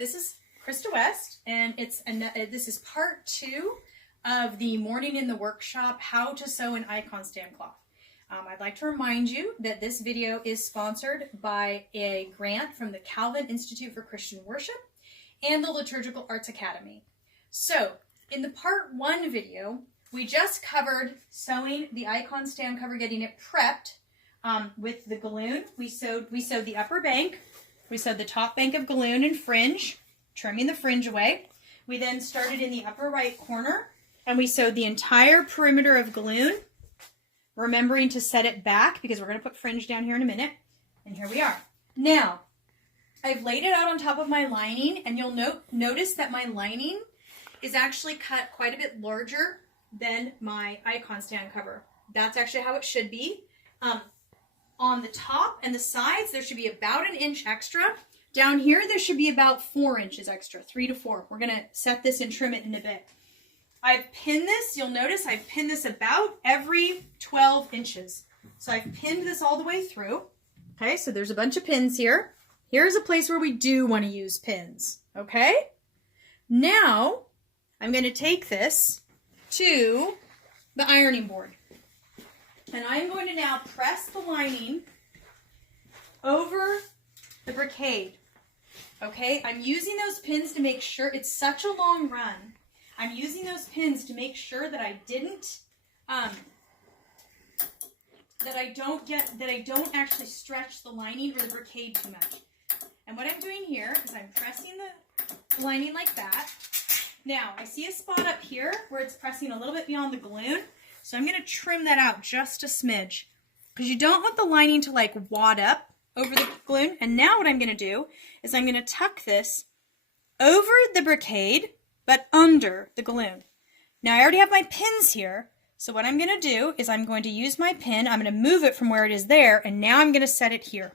This is Krista West, and this is part 2 of the Morning in the Workshop, How to Sew an Icon Stand Cloth. I'd like to remind you that this video is sponsored by a grant from the Calvin Institute for Christian Worship and the Liturgical Arts Academy. So, in the part 1 video, we just covered sewing the icon stand cover, getting it prepped with the galloon. We sewed the upper bank. We sewed the top bank of galloon and fringe, trimming the fringe away. We then started in the upper right corner and we sewed the entire perimeter of galloon, remembering to set it back because we're going to put fringe down here in a minute. And here we are. Now, I've laid it out on top of my lining, and you'll notice that my lining is actually cut quite a bit larger than my icon stand cover. That's actually how it should be. On the top and the sides, there should be about 1 inch extra. Down here, there should be about 4 inches extra, 3 to 4. We're going to set this and trim it in a bit. I've pinned this. You'll notice I've pinned this about every 12 inches. So I've pinned this all the way through. Okay, so there's a bunch of pins here. Here's a place where we do want to use pins. Okay? Now, I'm going to take this to the ironing board. And I'm going to now press the lining over the brocade. Okay, I'm using those pins to make sure, it's such a long run. I'm using those pins to make sure that I don't actually stretch the lining or the brocade too much. And what I'm doing here is I'm pressing the lining like that. Now, I see a spot up here where it's pressing a little bit beyond the galloon. So I'm going to trim that out just a smidge because you don't want the lining to like wad up over the galloon. And now what I'm going to do is I'm going to tuck this over the brocade, but under the galloon. Now I already have my pins here. So what I'm going to do is I'm going to use my pin. I'm going to move it from where it is there. And now I'm going to set it here.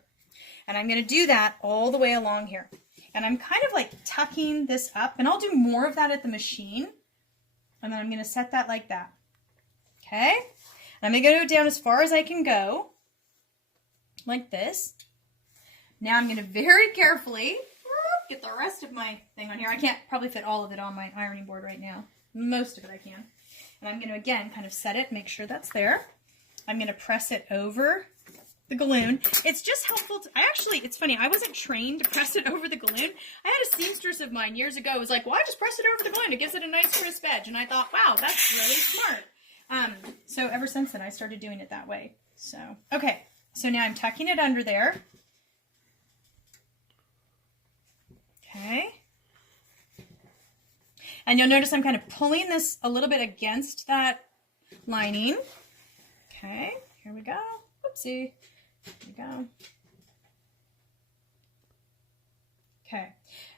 And I'm going to do that all the way along here. And I'm kind of like tucking this up. And I'll do more of that at the machine. And then I'm going to set that like that. Okay, I'm going to go down as far as I can go, like this. Now I'm going to very carefully get the rest of my thing on here. I can't probably fit all of it on my ironing board right now. Most of it I can. And I'm going to, again, kind of set it, make sure that's there. I'm going to press it over the galloon. It's just helpful to, it's funny, I wasn't trained to press it over the galloon. I had a seamstress of mine years ago who was like, well, I just press it over the galloon. It gives it a nice crisp edge. And I thought, wow, that's really smart. So ever since then, I started doing it that way. So, okay. So now I'm tucking it under there. Okay. And you'll notice I'm kind of pulling this a little bit against that lining. Okay. Here we go. Oopsie. Here we go. Okay.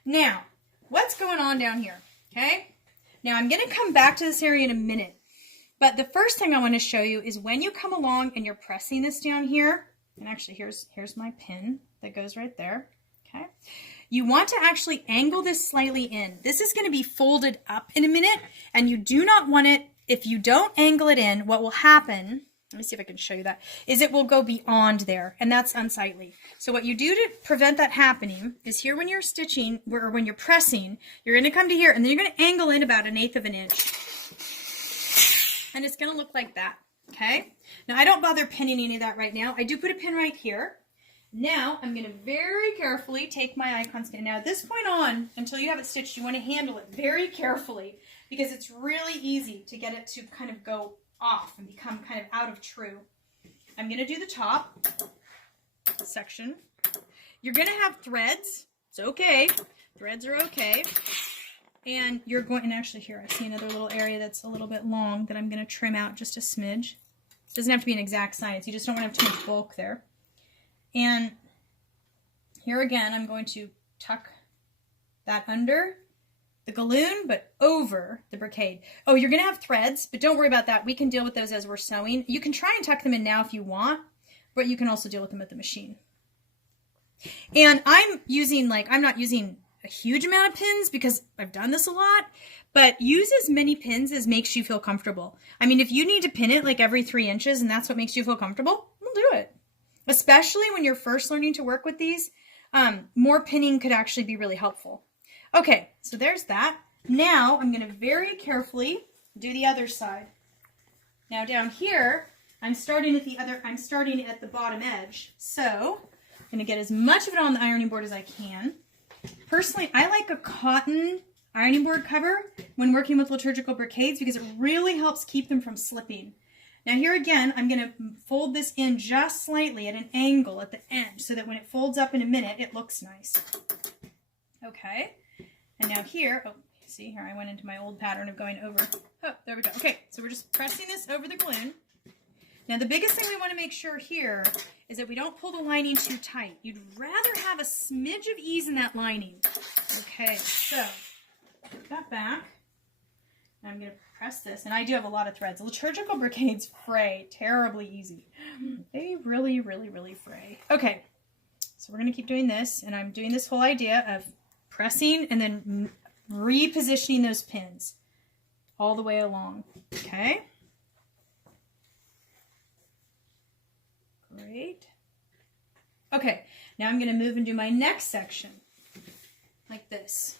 Now, what's going on down here? Okay. Now I'm going to come back to this area in a minute. But the first thing I want to show you is when you come along and you're pressing this down here, and actually here's my pin that goes right there, okay? You want to actually angle this slightly in. This is going to be folded up in a minute, and you do not want it, if you don't angle it in, what will happen, let me see if I can show you that, is it will go beyond there, and that's unsightly. So what you do to prevent that happening is here when you're stitching, or when you're pressing, you're going to come to here, and then you're going to angle in about 1/8 of an inch. And it's going to look like that, okay? Now, I don't bother pinning any of that right now. I do put a pin right here. Now, I'm going to very carefully take my icon stand. Now, at this point on, until you have it stitched, you want to handle it very carefully because it's really easy to get it to kind of go off and become kind of out of true. I'm going to do the top section. You're going to have threads. It's okay. Threads are okay. And you're going, and actually here, I see another little area that's a little bit long that I'm going to trim out just a smidge. It doesn't have to be an exact science. You just don't want to have too much bulk there. And here again, I'm going to tuck that under the galloon, but over the brocade. Oh, you're going to have threads, but don't worry about that. We can deal with those as we're sewing. You can try and tuck them in now if you want, but you can also deal with them at the machine. And I'm not using a huge amount of pins because I've done this a lot, but use as many pins as makes you feel comfortable. I mean, if you need to pin it like every 3 inches and that's what makes you feel comfortable, we'll do it. Especially when you're first learning to work with these, more pinning could actually be really helpful. Okay, so there's that. Now I'm going to very carefully do the other side. Now down here, I'm starting at the bottom edge. So I'm going to get as much of it on the ironing board as I can. Personally, I like a cotton ironing board cover when working with liturgical brocades because it really helps keep them from slipping. Now here again, I'm going to fold this in just slightly at an angle at the end so that when it folds up in a minute, it looks nice. Okay, and now here, oh, see here, I went into my old pattern of going over. Oh, there we go. Okay, so we're just pressing this over the balloon. Now the biggest thing we want to make sure here is that we don't pull the lining too tight. You'd rather have a smidge of ease in that lining. Okay, so put that back. Now I'm going to press this, and I do have a lot of threads. Liturgical brocades fray terribly easy. They really, really, really fray. Okay, so we're going to keep doing this, and I'm doing this whole idea of pressing and then repositioning those pins all the way along. Okay. Great. Okay, now I'm going to move and do my next section like this.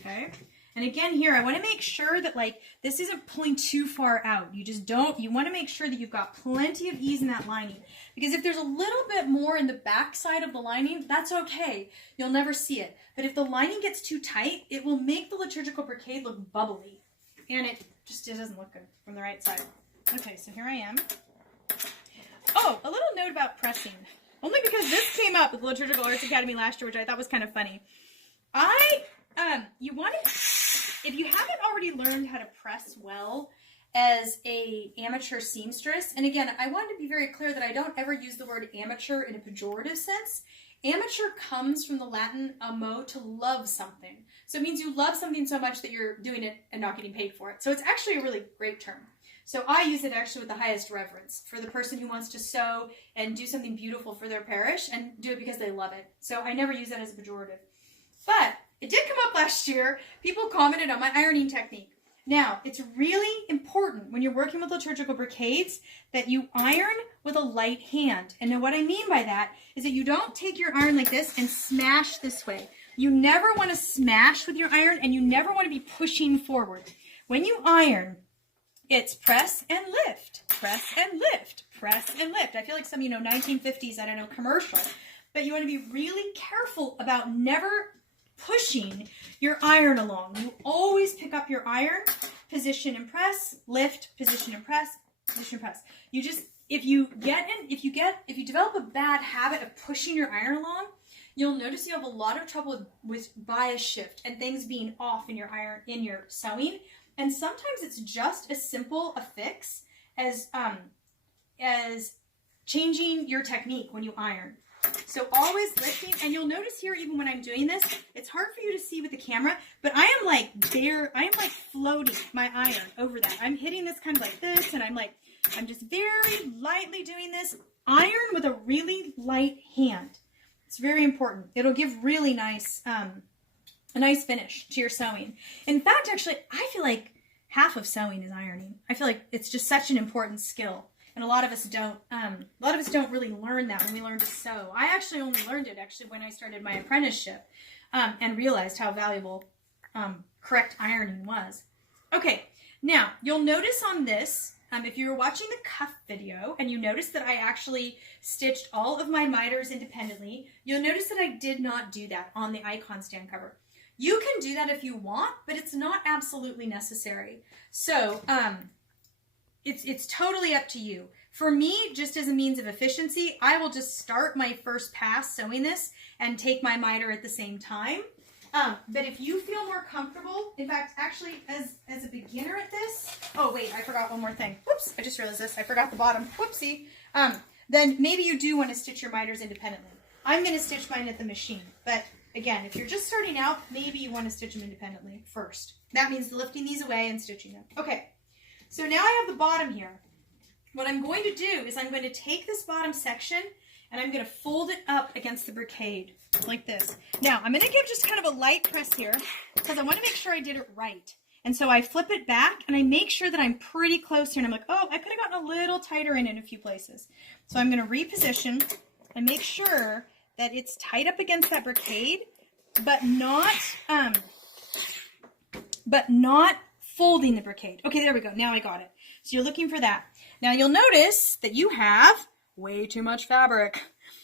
Okay, and again here I want to make sure that like this isn't pulling too far out. You want to make sure that you've got plenty of ease in that lining, because if there's a little bit more in the back side of the lining, that's okay. You'll never see it. But if the lining gets too tight, it will make the liturgical brocade look bubbly, and it doesn't look good from the right side. Okay, so here I am. Oh, a little note about pressing. Only because this came up at the Liturgical Arts Academy last year, which I thought was kind of funny. If you haven't already learned how to press well as a amateur seamstress, and again, I wanted to be very clear that I don't ever use the word amateur in a pejorative sense. Amateur comes from the Latin amo, to love something. So it means you love something so much that you're doing it and not getting paid for it. So it's actually a really great term. So I use it actually with the highest reverence for the person who wants to sew and do something beautiful for their parish and do it because they love it. So I never use that as a pejorative. But it did come up last year. People commented on my ironing technique. Now, it's really important when you're working with liturgical brocades that you iron with a light hand. And now what I mean by that is that you don't take your iron like this and smash this way. You never want to smash with your iron, and you never want to be pushing forward. When you iron, it's press and lift, press and lift, press and lift. I feel like some, 1950s, I don't know, commercial. But you want to be really careful about never pushing your iron along. You always pick up your iron, position and press, lift, position and press, position and press. You just, if you develop a bad habit of pushing your iron along, you'll notice you have a lot of trouble with bias shift and things being off in your iron, in your sewing. And sometimes it's just as simple a fix as changing your technique when you iron. So always lifting, and you'll notice here, even when I'm doing this, it's hard for you to see with the camera, but I am like floating my iron over that. I'm hitting this kind of like this, and I'm just very lightly doing this. Iron with a really light hand. It's very important. It'll give really nice, a nice finish to your sewing. In fact, actually, I feel like half of sewing is ironing. I feel like it's just such an important skill. And a lot of us don't really learn that when we learn to sew. I actually only learned it when I started my apprenticeship and realized how valuable correct ironing was. Okay, now you'll notice on this, if you were watching the cuff video and you notice that I actually stitched all of my miters independently, you'll notice that I did not do that on the icon stand cover. You can do that if you want, but it's not absolutely necessary. So, it's totally up to you. For me, just as a means of efficiency, I will just start my first pass sewing this and take my miter at the same time. But if you feel more comfortable, in fact, actually, as a beginner at this, oh wait, I forgot one more thing. Whoops, I just realized this. I forgot the bottom. Whoopsie. Then maybe you do want to stitch your miters independently. I'm going to stitch mine at the machine. But again, if you're just starting out, maybe you want to stitch them independently first. That means lifting these away and stitching them. Okay. So now I have the bottom here. What I'm going to do is I'm going to take this bottom section and I'm going to fold it up against the brocade like this. Now I'm going to give just kind of a light press here because I want to make sure I did it right. And so I flip it back and I make sure that I'm pretty close here, and I'm like, oh, I could have gotten a little tighter in a few places. So I'm going to reposition and make sure that it's tight up against that brocade, but not folding the brocade. Okay, there we go. Now I got it. So you're looking for that. Now you'll notice that you have way too much fabric.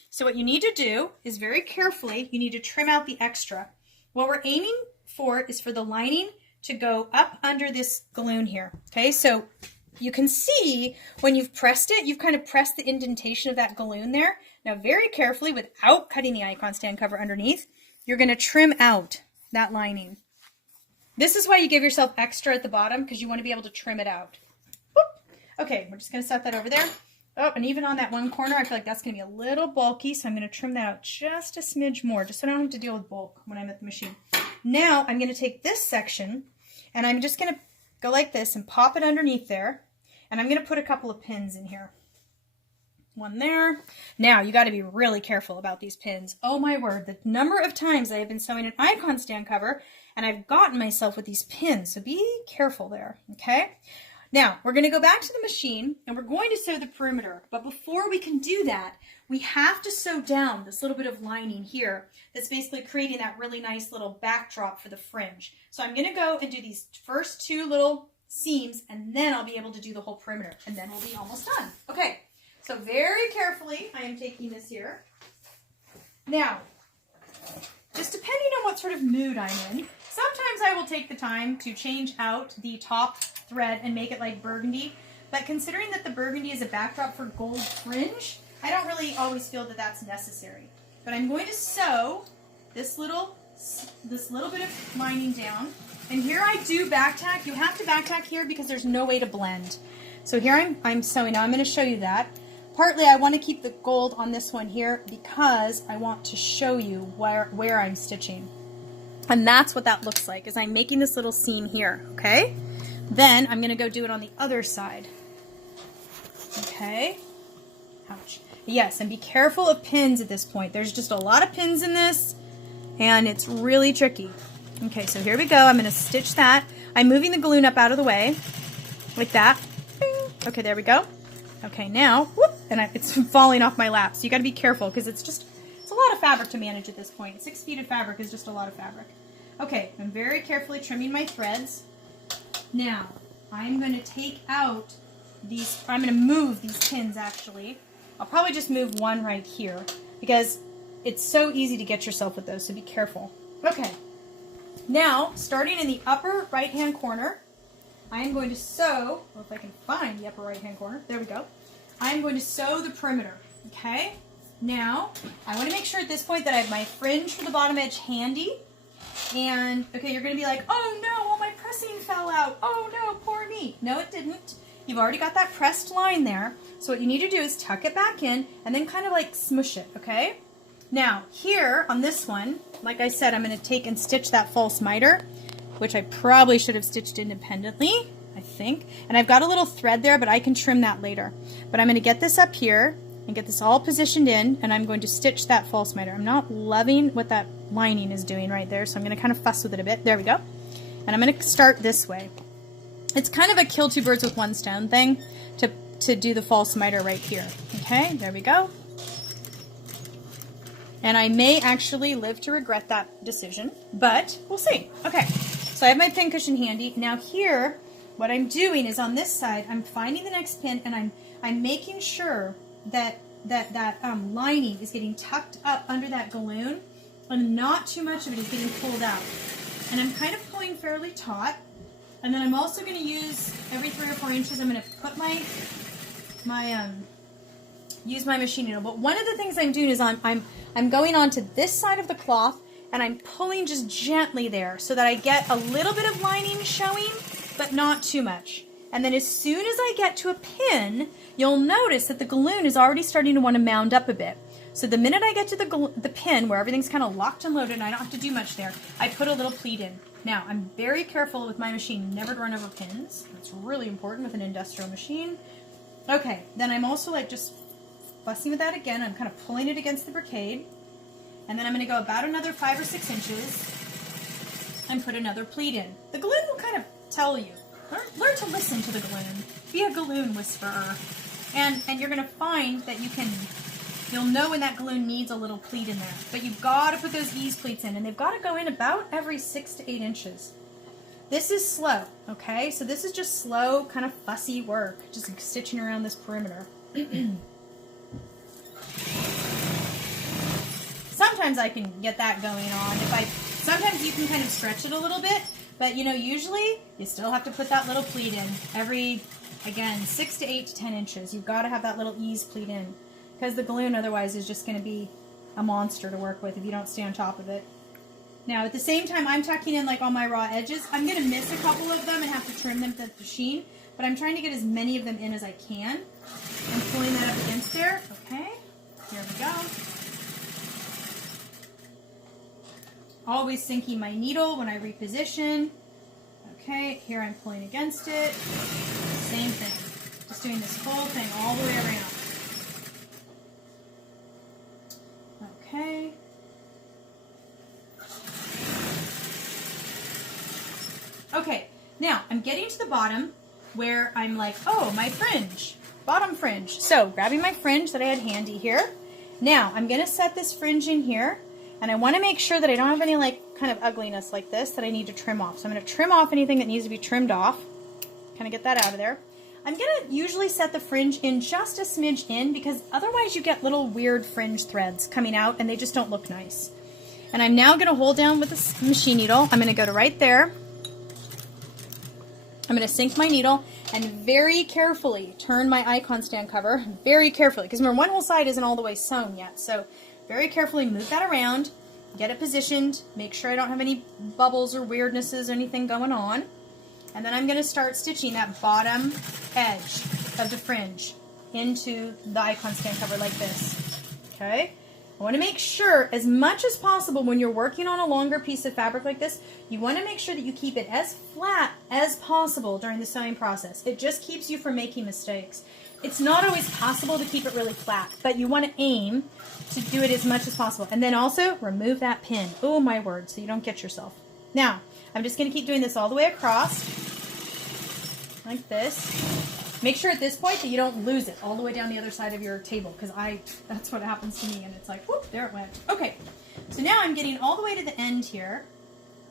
So what you need to do is very carefully, you need to trim out the extra. What we're aiming for is for the lining to go up under this galloon here. Okay, so you can see when you've pressed it, you've kind of pressed the indentation of that galloon there. Now very carefully, without cutting the icon stand cover underneath, you're going to trim out that lining. This is why you give yourself extra at the bottom, because you want to be able to trim it out. Whoop. Okay, we're just going to set that over there. Oh, and even on that one corner, I feel like that's going to be a little bulky, so I'm going to trim that out just a smidge more, just so I don't have to deal with bulk when I'm at the machine. Now, I'm going to take this section, and I'm just going to go like this and pop it underneath there, and I'm going to put a couple of pins in here. One there. Now, you got to be really careful about these pins. Oh my word, the number of times I have been sewing an icon stand cover, and I've gotten myself with these pins, so be careful there, okay? Now, we're going to go back to the machine, and we're going to sew the perimeter, but before we can do that, we have to sew down this little bit of lining here that's basically creating that really nice little backdrop for the fringe. So I'm going to go and do these first two little seams, and then I'll be able to do the whole perimeter, and then we'll be almost done. Okay, so very carefully, I am taking this here. Now, just depending on what sort of mood I'm in, sometimes I will take the time to change out the top thread and make it like burgundy, but considering that the burgundy is a backdrop for gold fringe, I don't really always feel that that's necessary. But I'm going to sew this little bit of lining down, and here I do back tack. You have to back tack here because there's no way to blend. So here I'm sewing. Now I'm going to show you that. Partly I want to keep the gold on this one here because I want to show you where I'm stitching. And that's what that looks like, is I'm making this little seam here, okay? Then I'm going to go do it on the other side. Okay. Ouch. Yes, and be careful of pins at this point. There's just a lot of pins in this, and it's really tricky. Okay, so here we go. I'm going to stitch that. I'm moving the galloon up out of the way, like that. Okay, there we go. Okay, now, whoop, and it's falling off my lap. So you got to be careful because it's a lot of fabric to manage at this point. 6 feet of fabric is just a lot of fabric. Okay, I'm very carefully trimming my threads. Now, I'm going to take out these, I'm going to move these pins actually. I'll probably just move one right here because it's so easy to get yourself with those, so be careful. Okay, now, starting in the upper right-hand corner, I'm going to sew, well, if I can find the upper right-hand corner, there we go. I'm going to sew the perimeter, okay? Now, I want to make sure at this point that I have my fringe for the bottom edge handy. And, okay, you're going to be like, oh no, well my pressing fell out. Oh no, poor me. No, it didn't. You've already got that pressed line there. So what you need to do is tuck it back in and then kind of like smush it, okay? Now, here on this one, like I said, I'm going to take and stitch that false miter, which I probably should have stitched independently, I think. And I've got a little thread there, but I can trim that later. But I'm going to get this up here and get this all positioned in, and I'm going to stitch that false miter. I'm not loving what that lining is doing right there, so I'm going to kind of fuss with it a bit. There we go. And I'm going to start this way. It's kind of a kill two birds with one stone thing to do the false miter right here. Okay, there we go. And I may actually live to regret that decision, but we'll see. Okay, so I have my pin cushion handy. Now here, what I'm doing is on this side, I'm finding the next pin, and I'm making sure that lining is getting tucked up under that galloon, and not too much of it is getting pulled out. And I'm kind of pulling fairly taut. And then I'm also going to use every 3 or 4 inches. I'm going to put use my machine needle. But one of the things I'm doing is I'm going onto this side of the cloth, and I'm pulling just gently there so that I get a little bit of lining showing, but not too much. And then as soon as I get to a pin, you'll notice that the galloon is already starting to want to mound up a bit. So the minute I get to the pin where everything's kind of locked and loaded and I don't have to do much there, I put a little pleat in. Now, I'm very careful with my machine never to run over pins. That's really important with an industrial machine. Okay, then I'm also like just fussing with that again. I'm kind of pulling it against the brocade. And then I'm going to go about another 5 or 6 inches and put another pleat in. The galloon will kind of tell you. Learn to listen to the galloon. Be a galloon whisperer. And you're going to find that you'll You'll know when that glue needs a little pleat in there. But you've got to put those ease pleats in, and they've got to go in about every 6 to 8 inches. This is slow, okay? So this is just slow, kind of fussy work, just stitching around this perimeter. Sometimes I can get that going on. Sometimes you can kind of stretch it a little bit, but usually you still have to put that little pleat in every, again, 6 to 8 to 10 inches. You've got to have that little ease pleat in, because the balloon otherwise is just going to be a monster to work with if you don't stay on top of it. Now, at the same time, I'm tucking in like all my raw edges. I'm going to miss a couple of them and have to trim them to the machine, but I'm trying to get as many of them in as I can. I'm pulling that up against there. Okay, here we go. Always sinking my needle when I reposition. Okay, here I'm pulling against it. Same thing. Just doing this whole thing all the way around. Okay. Okay, now I'm getting to the bottom where I'm like, oh, my fringe, bottom fringe. So grabbing my fringe that I had handy here. Now I'm going to set this fringe in here, and I want to make sure that I don't have any like kind of ugliness like this that I need to trim off. So I'm going to trim off anything that needs to be trimmed off. Kind of get that out of there. I'm going to usually set the fringe in just a smidge in, because otherwise you get little weird fringe threads coming out and they just don't look nice. And I'm now going to hold down with the machine needle. I'm going to go to right there. I'm going to sink my needle and very carefully turn my icon stand cover, very carefully, because remember, one whole side isn't all the way sewn yet. So very carefully move that around, get it positioned, make sure I don't have any bubbles or weirdnesses or anything going on. And then I'm going to start stitching that bottom edge of the fringe into the icon stand cover like this. Okay? I want to make sure, as much as possible, when you're working on a longer piece of fabric like this, you want to make sure that you keep it as flat as possible during the sewing process. It just keeps you from making mistakes. It's not always possible to keep it really flat, but you want to aim to do it as much as possible. And then also remove that pin. Oh my word, so you don't get yourself. Now, I'm just going to keep doing this all the way across, like this. Make sure at this point that you don't lose it all the way down the other side of your table, because that's what happens to me, and it's like, whoop, there it went. Okay, so now I'm getting all the way to the end here,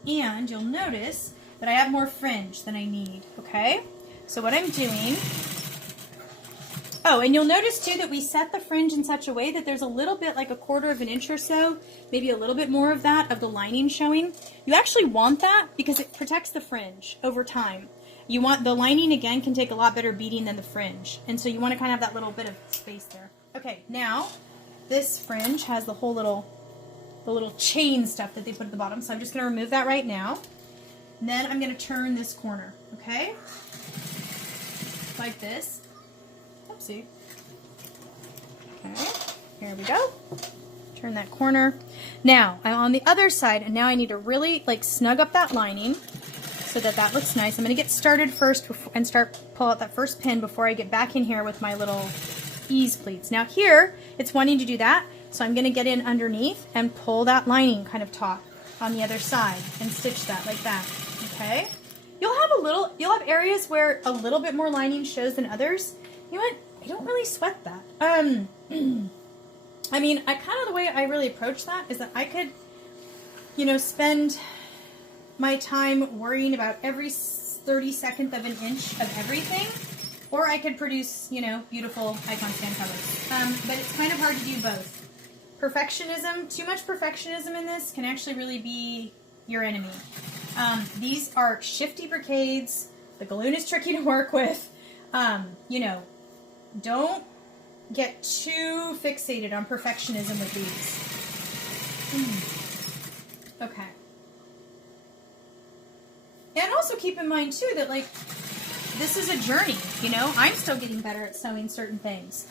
and you'll notice that I have more fringe than I need, okay? So what I'm doing, oh, and you'll notice too that we set the fringe in such a way that there's a little bit, like a 1/4 of an inch or so, maybe a little bit more of that, of the lining showing. You actually want that because it protects the fringe over time. You want the lining, again, can take a lot better beating than the fringe. And so you want to kind of have that little bit of space there. Okay, now this fringe has the little chain stuff that they put at the bottom. So I'm just going to remove that right now. And then I'm going to turn this corner, okay? Like this. Oopsie. Okay, here we go. Turn that corner. Now, I'm on the other side, and now I need to really like snug up that lining, so that looks nice. I'm going to get started first and pull out that first pin before I get back in here with my little ease pleats. Now here, it's wanting to do that, so I'm going to get in underneath and pull that lining kind of taut on the other side and stitch that like that, okay? You'll have areas where a little bit more lining shows than others. You know what? I don't really sweat that. I mean, the way I really approach that is that I could, spend my time worrying about every 32nd of an inch of everything, or I could produce, beautiful icon stand covers. But it's kind of hard to do both. Perfectionism, too much perfectionism in this can actually really be your enemy. These are shifty brocades. The galloon is tricky to work with. Don't get too fixated on perfectionism with these. Okay. And also keep in mind, too, that, this is a journey, I'm still getting better at sewing certain things.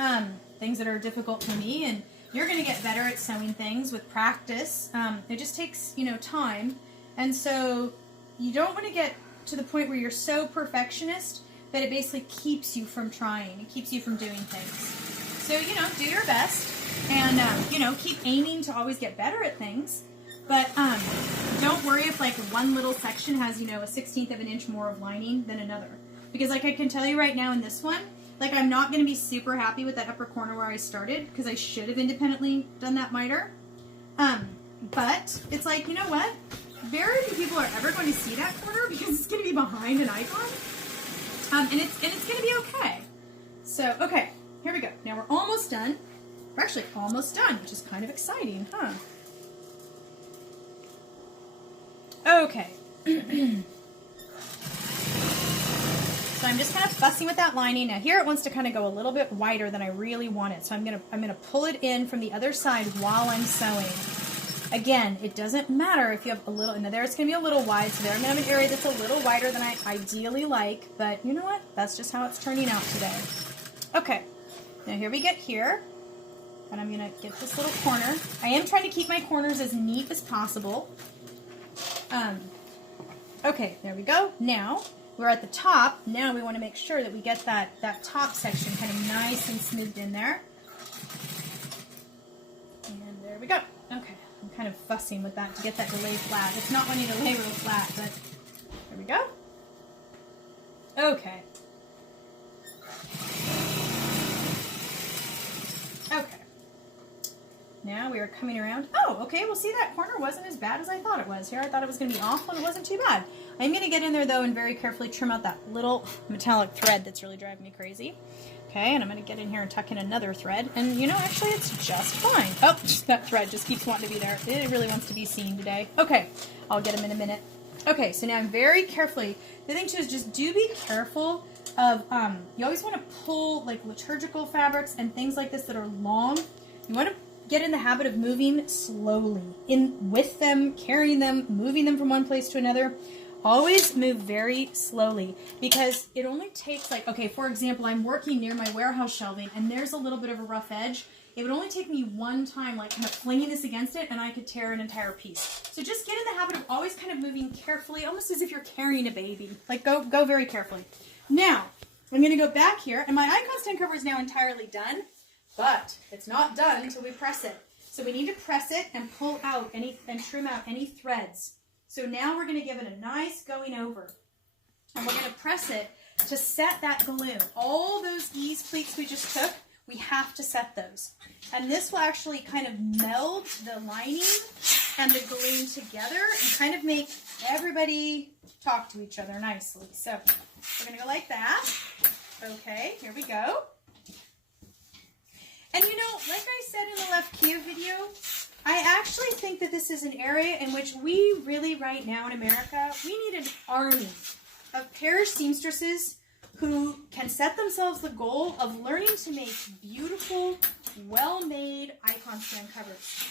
Things that are difficult for me, and you're going to get better at sewing things with practice. It just takes, time. And so you don't want to get to the point where you're so perfectionist that it basically keeps you from trying. It keeps you from doing things. So, do your best and, keep aiming to always get better at things. But don't worry if one little section has, a 1/16 of an inch more of lining than another. Because I can tell you right now in this one, Like, I'm not going to be super happy with that upper corner where I started, because I should have independently done that miter. But it's like, you know what? Very few people are ever going to see that corner because it's going to be behind an icon. And it's going to be okay. So, okay, here we go. Now we're almost done. We're actually almost done, which is kind of exciting, huh? Okay. So I'm just kind of fussing with that lining. Now here it wants to kind of go a little bit wider than I really want it. So I'm gonna pull it in from the other side while I'm sewing. Again, it doesn't matter if you have a little, now there it's gonna be a little wide, so there I'm gonna have an area that's a little wider than I ideally like, but you know what? That's just how it's turning out today. Okay, now here we get here, and I'm gonna get this little corner. I am trying to keep my corners as neat as possible. Okay, there we go. Now, we're at the top. Now we want to make sure that we get that top section kind of nice and smoothed in there. And there we go. Okay, I'm kind of fussing with that to get that to lay flat. It's not wanting to lay real flat, but there we go. Okay. Okay. Now we are coming around. Oh, okay, well see, that corner wasn't as bad as I thought it was here. I thought it was going to be awful, and it wasn't too bad. I'm going to get in there, though, and very carefully trim out that little metallic thread that's really driving me crazy. Okay, and I'm going to get in here and tuck in another thread. And, you know, actually, it's just fine. Oh, that thread just keeps wanting to be there. It really wants to be seen today. Okay, I'll get him in a minute. Okay, so now I'm very carefully, the thing, too, is just do be careful of, you always want to pull, like, liturgical fabrics and things like this that are long. You want to get in the habit of moving slowly, with them, carrying them, moving them from one place to another. Always move very slowly, because it only takes, like, okay, for example, I'm working near my warehouse shelving and there's a little bit of a rough edge. It would only take me one time, like, kind of flinging this against it, and I could tear an entire piece. So just get in the habit of always kind of moving carefully, almost as if you're carrying a baby. Like, go very carefully. Now, I'm going to go back here, and my icon stand cover is now entirely done, but it's not done until we press it. So we need to press it and pull out and trim out any threads. So now we're going to give it a nice going over, and we're going to press it to set that balloon. All those ease pleats we just took, we have to set those. And this will actually kind of meld the lining and the balloon together and kind of make everybody talk to each other nicely. So we're going to go like that. Okay, here we go. And you know, like I said in the Left Q video, I actually think that this is an area in which we really, right now in America, we need an army of parish seamstresses who can set themselves the goal of learning to make beautiful, well-made icon stand covers.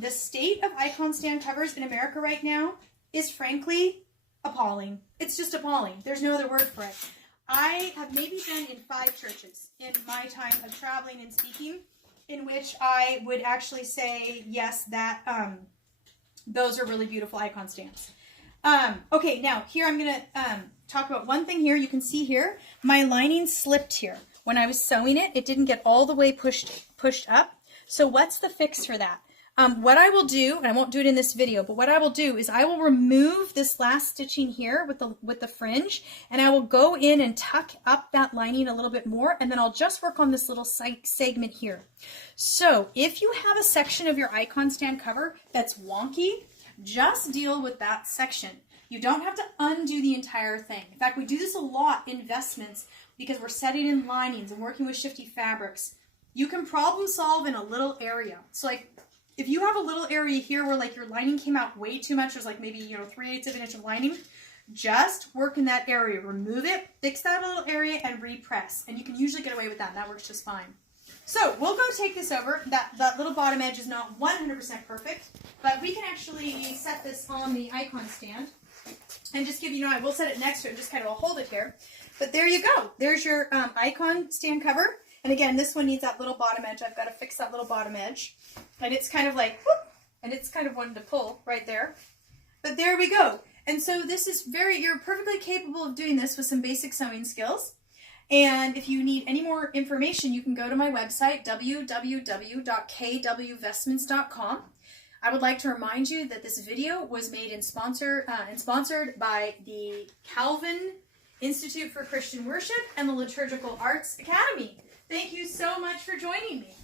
The state of icon stand covers in America right now is frankly appalling. It's just appalling. There's no other word for it. I have maybe been in 5 churches in my time of traveling and speaking, in which I would actually say, yes, that those are really beautiful icon stands. Okay, now here I'm going to talk about one thing here. You can see here, my lining slipped here. When I was sewing it, it didn't get all the way pushed up. So what's the fix for that? What I will do, and I won't do it in this video, but what I will do is I will remove this last stitching here with the fringe, and I will go in and tuck up that lining a little bit more, and then I'll just work on this little segment here. So if you have a section of your icon stand cover that's wonky, just deal with that section. You don't have to undo the entire thing. In fact, we do this a lot in vestments because we're setting in linings and working with shifty fabrics. You can problem solve in a little area. So like, if you have a little area here where like your lining came out way too much, there's like maybe, 3/8 of an inch of lining, just work in that area, remove it, fix that little area, and repress. And you can usually get away with that. That works just fine. So we'll go take this over. That little bottom edge is not 100% perfect, but we can actually set this on the icon stand and just give, I will set it next to it, just kind of hold it here. But there you go. There's your icon stand cover. And again, this one needs that little bottom edge. I've got to fix that little bottom edge. And it's kind of like, whoop, and it's kind of one to pull right there. But there we go. And so this is you're perfectly capable of doing this with some basic sewing skills. And if you need any more information, you can go to my website, www.kwvestments.com. I would like to remind you that this video was made and sponsored by the Calvin Institute for Christian Worship, and the Liturgical Arts Academy. Thank you so much for joining me.